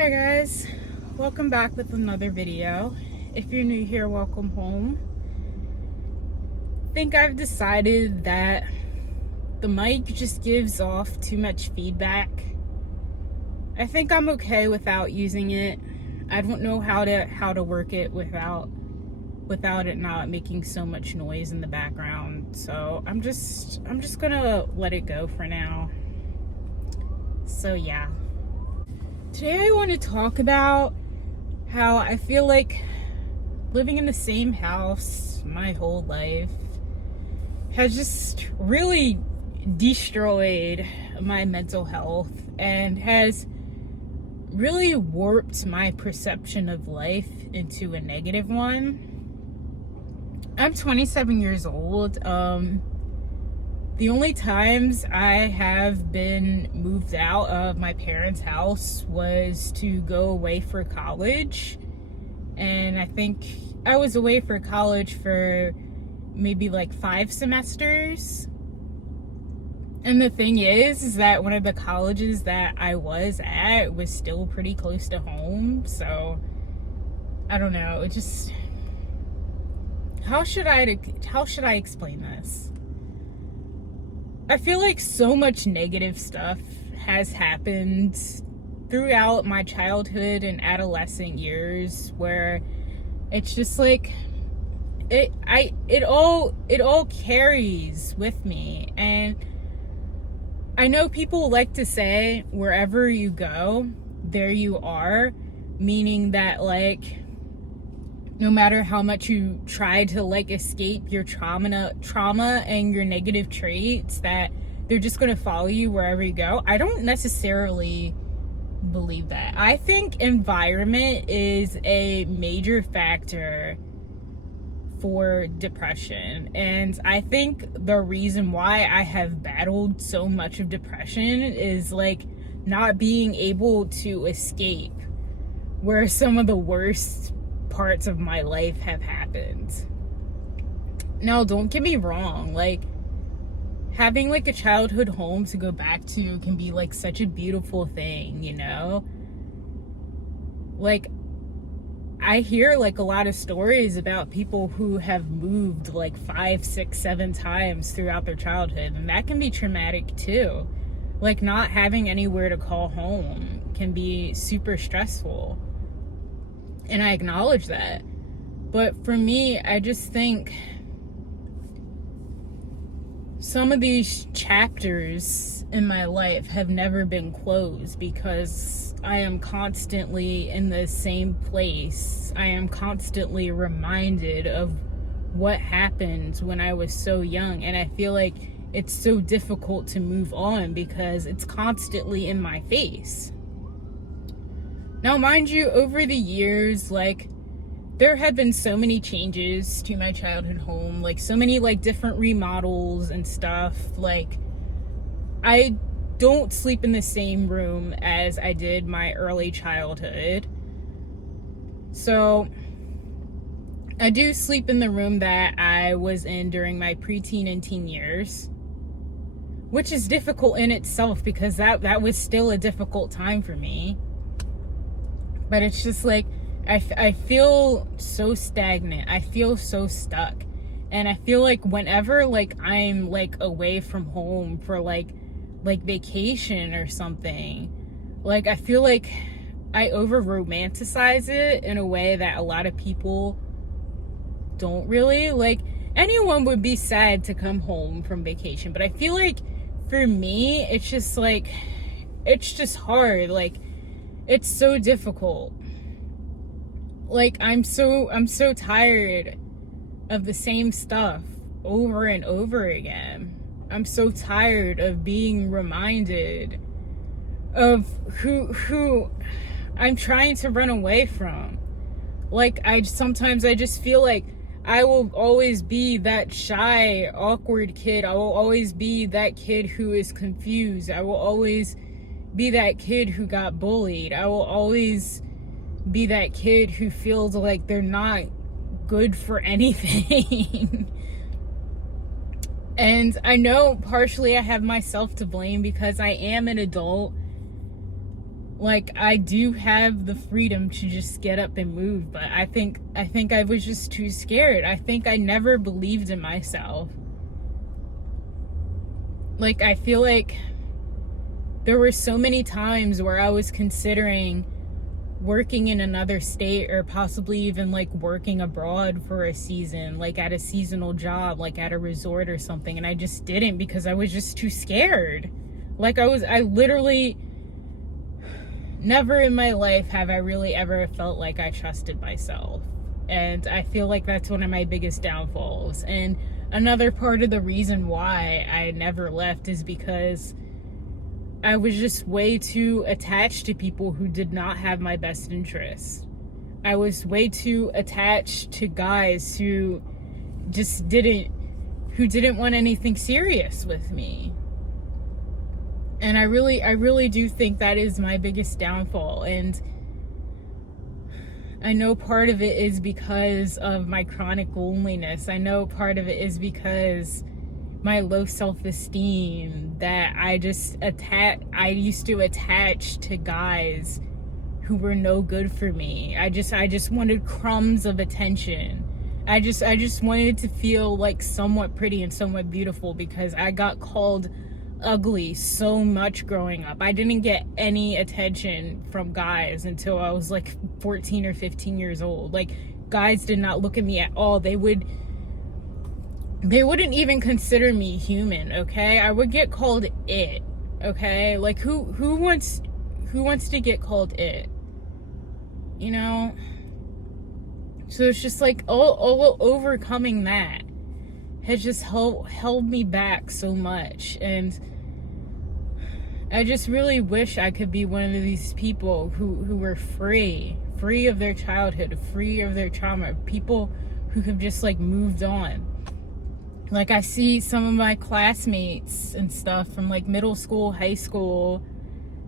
Hey guys, welcome back with another video. If you're new here, welcome home. I think I've decided that the mic just gives off too much feedback. I think I'm okay without using it. I don't know how to work it without it not making so much noise in the background. So I'm just gonna let it go for now. So yeah. Today I want to talk about how I feel like living in the same house my whole life has just really destroyed my mental health and has really warped my perception of life into a negative one. I'm 27 years old. The only times I have been moved out of my parents' house was to go away for college. And I think I was away for college for maybe like 5 semesters. And the thing is that one of the colleges that I was at was still pretty close to home. So I don't know. It just, how should I explain this? I feel like so much negative stuff has happened throughout my childhood and adolescent years where it's just like it all carries with me. And I know people like to say wherever you go, there you are, meaning that like no matter how much you try to like escape your trauma and your negative traits, that they're just going to follow you wherever you go. I don't necessarily believe that. I think environment is a major factor for depression. And I think the reason why I have battled so much of depression is like not being able to escape where some of the worst parts of my life have happened. Now, don't get me wrong, like having like a childhood home to go back to can be like such a beautiful thing, you know? Like I hear like a lot of stories about people who have moved like 5, 6, 7 times throughout their childhood, and that can be traumatic too. Like not having anywhere to call home can be super stressful. And I acknowledge that. But for me, I just think some of these chapters in my life have never been closed because I am constantly in the same place. I am constantly reminded of what happened when I was so young. And I feel like it's so difficult to move on because it's constantly in my face. Now, mind you, over the years, like, there have been so many changes to my childhood home, like, so many, like, different remodels and stuff. Like, I don't sleep in the same room as I did my early childhood. So, I do sleep in the room that I was in during my preteen and teen years, which is difficult in itself because that was still a difficult time for me. But it's just like, I feel so stagnant. I feel so stuck. And I feel like whenever, like, I'm, like, away from home for, like vacation or something, like, I feel like I over-romanticize it in a way that a lot of people don't really. Like, anyone would be sad to come home from vacation. But I feel like, for me, it's just, like, it's just hard. Like, it's so difficult. Like, I'm so tired of the same stuff over and over again. I'm so tired of being reminded of who I'm trying to run away from. Like, sometimes I just feel like I will always be that shy, awkward kid. I will always be that kid who is confused. I will always be that kid who got bullied. I will always be that kid who feels like they're not good for anything. And I know partially I have myself to blame because I am an adult Like, I do have the freedom to just get up and move, but I think I was just too scared. I think I never believed in myself. Like, I feel like there were so many times where I was considering working in another state, or possibly even like working abroad for a season, like at a seasonal job, like at a resort or something, and I just didn't because I was just too scared. Like, I literally, never in my life have I really ever felt like I trusted myself. And I feel like that's one of my biggest downfalls. And another part of the reason why I never left is because I was just way too attached to people who did not have my best interests. I was way too attached to guys who just didn't want anything serious with me. And I really do think that is my biggest downfall. And I know part of it is because of my chronic loneliness. I know part of it is because my low self-esteem, that I used to attach to guys who were no good for me. I just wanted crumbs of attention. I just wanted to feel like somewhat pretty and somewhat beautiful, because I got called ugly so much growing up. I didn't get any attention from guys until I was like 14 or 15 years old. Like, guys did not look at me at all. They wouldn't even consider me human, okay? I would get called it, okay? Like, who wants to get called it? You know? So it's just like all overcoming that has just held me back so much. And I just really wish I could be one of these people who were free of their childhood, free of their trauma, people who have just like moved on. Like, I see some of my classmates and stuff from like middle school, high school,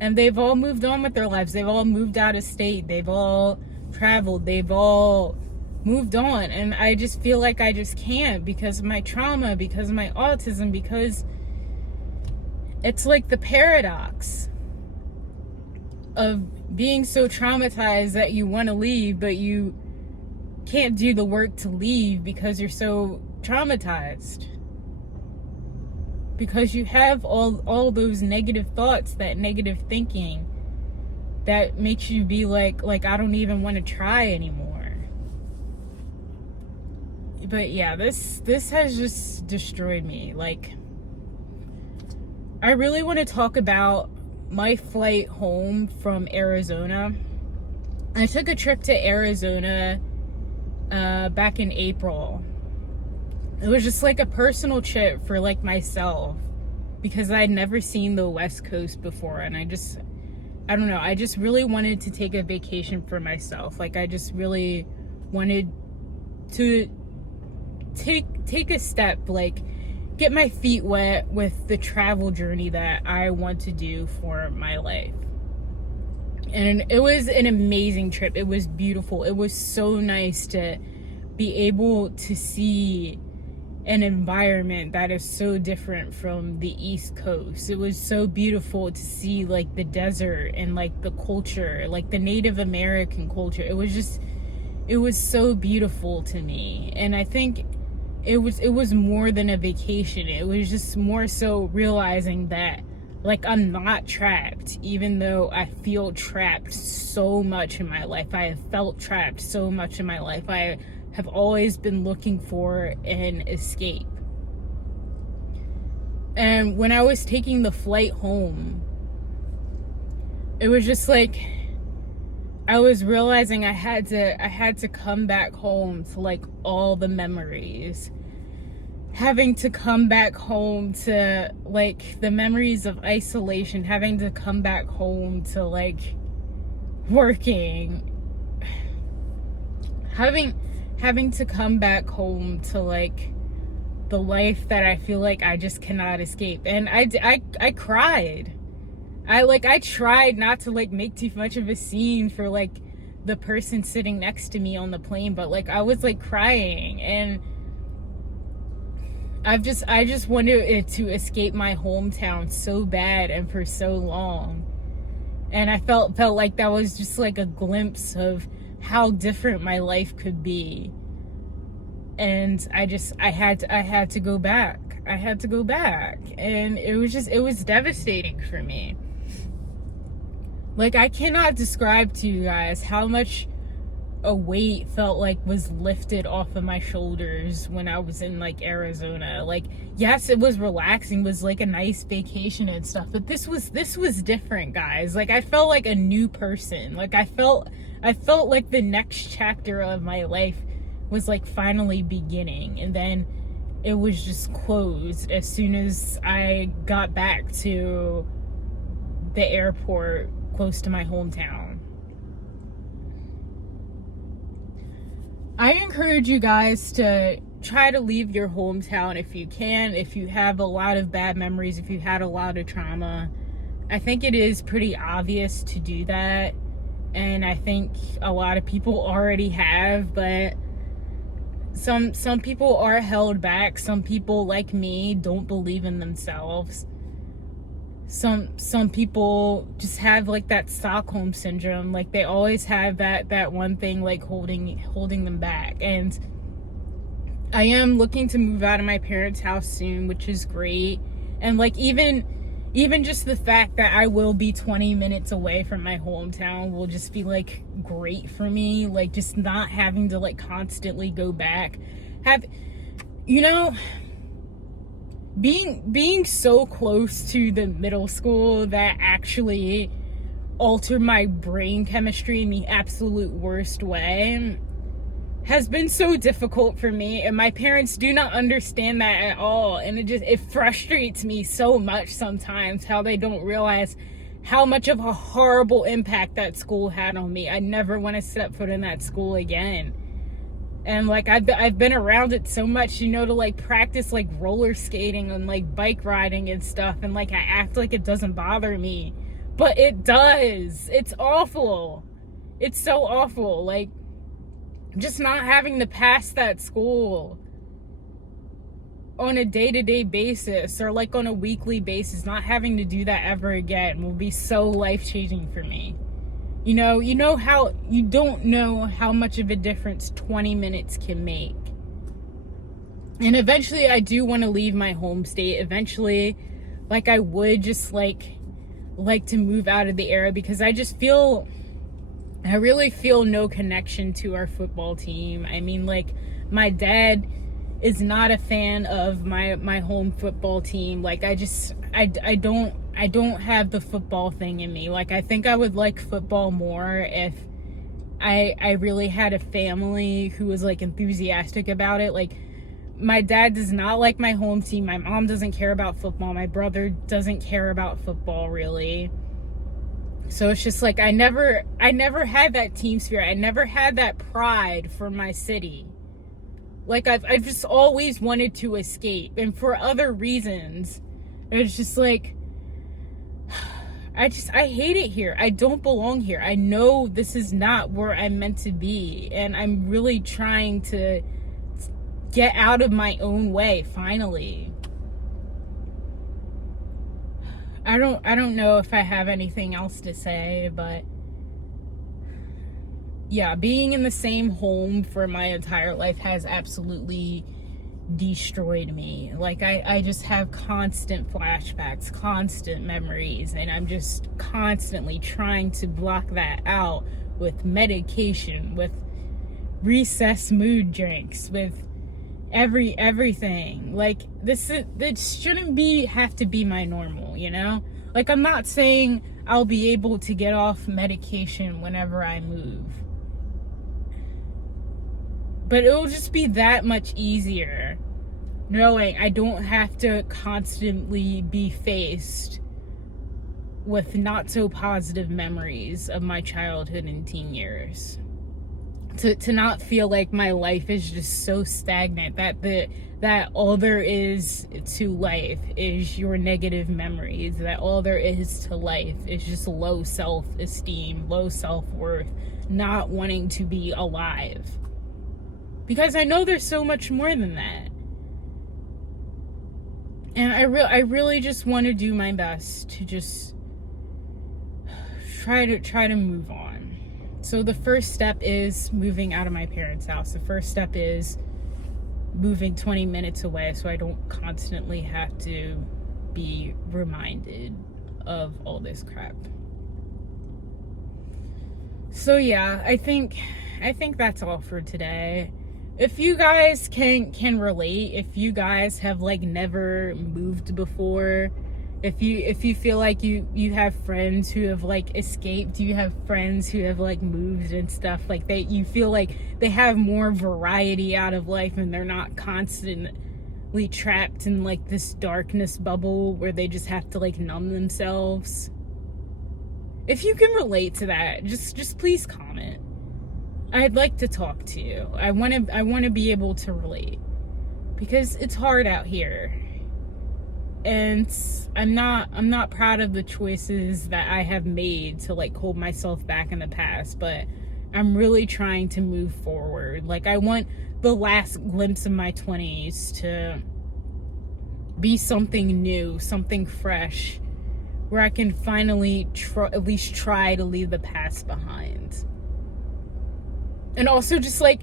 and they've all moved on with their lives. They've all moved out of state. They've all traveled. They've all moved on. And I just feel like I just can't, because of my trauma, because of my autism, because it's like the paradox of being so traumatized that you want to leave, but you can't do the work to leave because you're so traumatized, because you have all those negative thoughts, that negative thinking that makes you be like I don't even want to try anymore. But yeah, this has just destroyed me. Like, I really want to talk about my flight home from Arizona. I took a trip to Arizona back in April. It was just like a personal trip for like myself, because I'd never seen the West Coast before, and I don't know, I just really wanted to take a vacation for myself. Like, I just really wanted to take a step, like get my feet wet with the travel journey that I want to do for my life. And it was an amazing trip. It was beautiful. It was so nice to be able to see an environment that is so different from the East Coast. It was so beautiful to see like the desert and like the culture, like the Native American culture. It was so beautiful to me. And I think it was more than a vacation. It was just more so realizing that like I'm not trapped, even though I feel trapped so much in my life. I have felt trapped so much in my life. I have always been looking for an escape. And when I was taking the flight home, it was just like I was realizing I had to come back home to like all the memories. Having to come back home to like the memories of isolation, having to come back home to like working, having to come back home to like the life that I feel like I just cannot escape. And I cried. I tried not to like make too much of a scene for like the person sitting next to me on the plane, but like I was like crying. And I just wanted it to escape my hometown so bad and for so long. And I felt like that was just like a glimpse of how different my life could be. And I had to go back. I had to go back. And it was devastating for me. Like, I cannot describe to you guys how much a weight felt like was lifted off of my shoulders when I was in like Arizona. Like, yes, it was relaxing, it was like a nice vacation and stuff, but this was different, guys. Like, I felt like a new person. Like, I felt like the next chapter of my life was like finally beginning, and then it was just closed as soon as I got back to the airport close to my hometown. I encourage you guys to try to leave your hometown if you can, if you have a lot of bad memories, if you had a lot of trauma. I think it is pretty obvious to do that, and I think a lot of people already have, but some people are held back. Some people, like me, don't believe in themselves. Some people just have like that Stockholm syndrome. Like, they always have that one thing like holding them back. And I am looking to move out of my parents' house soon, which is great. And like, even just the fact that I will be 20 minutes away from my hometown will just be like great for me. Like, just not having to like constantly go back. Being so close to the middle school that actually altered my brain chemistry in the absolute worst way has been so difficult for me, and my parents do not understand that at all. And it frustrates me so much sometimes how they don't realize how much of a horrible impact that school had on me. I never want to set foot in that school again. And like, I've been around it so much, to like practice like roller skating and like bike riding and stuff, and like I act like it doesn't bother me, but it does. It's awful. It's so awful. Like, just not having to pass that school on a day-to-day basis or like on a weekly basis, not having to do that ever again will be so life-changing for me. You don't know how much of a difference 20 minutes can make. And eventually I do want to leave my home state. Eventually, like, I would just like to move out of the area, because I really feel no connection to our football team. I mean, like, my dad is not a fan of my home football team. Like, I don't have the football thing in me. Like, I think I would like football more if I really had a family who was like enthusiastic about it. Like, my dad does not like my home team. My mom doesn't care about football. My brother doesn't care about football, really. So it's just like, I never had that team spirit. I never had that pride for my city. Like, I've just always wanted to escape, and for other reasons. It's just like, I hate it here. I don't belong here. I know this is not where I'm meant to be, and I'm really trying to get out of my own way, finally. I don't know if I have anything else to say, but yeah, being in the same home for my entire life has absolutely destroyed me. Like, I just have constant flashbacks, constant memories, and I'm just constantly trying to block that out with medication, with recess mood drinks, with everything. Like, this shouldn't have to be my normal, Like, I'm not saying I'll be able to get off medication whenever I move, but it'll just be that much easier knowing I don't have to constantly be faced with not so positive memories of my childhood and teen years. To not feel like my life is just so stagnant that all there is to life is your negative memories, that all there is to life is just low self-esteem, low self-worth, not wanting to be alive. Because I know there's so much more than that. And I really just want to do my best to just try to move on. So the first step is moving out of my parents' house. The first step is moving 20 minutes away so I don't constantly have to be reminded of all this crap. So yeah, I think that's all for today. If you guys can relate, if you guys have like never moved before, if you feel like you have friends who have like escaped, you have friends who have like moved and stuff, like you feel like they have more variety out of life and they're not constantly trapped in like this darkness bubble where they just have to like numb themselves. If you can relate to that, just please comment. I'd like to talk to you. I want to be able to relate, because it's hard out here. And I'm not proud of the choices that I have made to like hold myself back in the past, but I'm really trying to move forward. Like, I want the last glimpse of my 20s to be something new, something fresh, where I can finally at least try to leave the past behind. And also, just like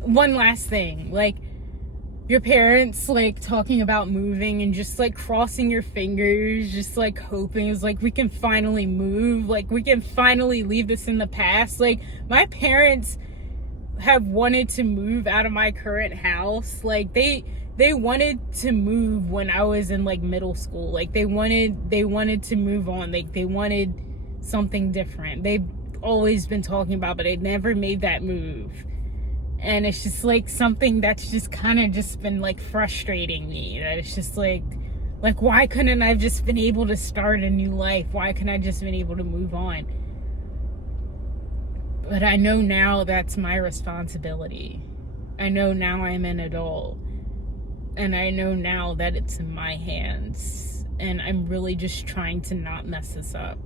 one last thing, like your parents like talking about moving and just like crossing your fingers, just like hoping it's like we can finally move, like we can finally leave this in the past. Like, my parents have wanted to move out of my current house. Like they wanted to move when I was in like middle school. Like they wanted to move on. Like they wanted something different. They've always been talking about, but they never made that move. And it's just like something that's just kind of just been like frustrating me. That it's just like why couldn't I have just been able to start a new life? Why couldn't I just been able to move on? But I know now that's my responsibility. I know now I'm an adult. And I know now that it's in my hands. And I'm really just trying to not mess this up.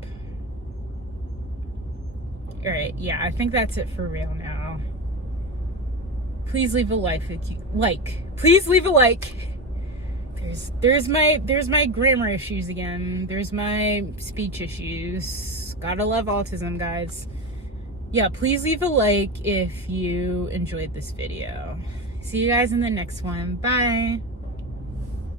Alright, yeah, I think that's it for real now. Please leave a please leave a like. There's my grammar issues again. There's my speech issues. Gotta love autism, guys. Yeah, please leave a like if you enjoyed this video. See you guys in the next one. Bye.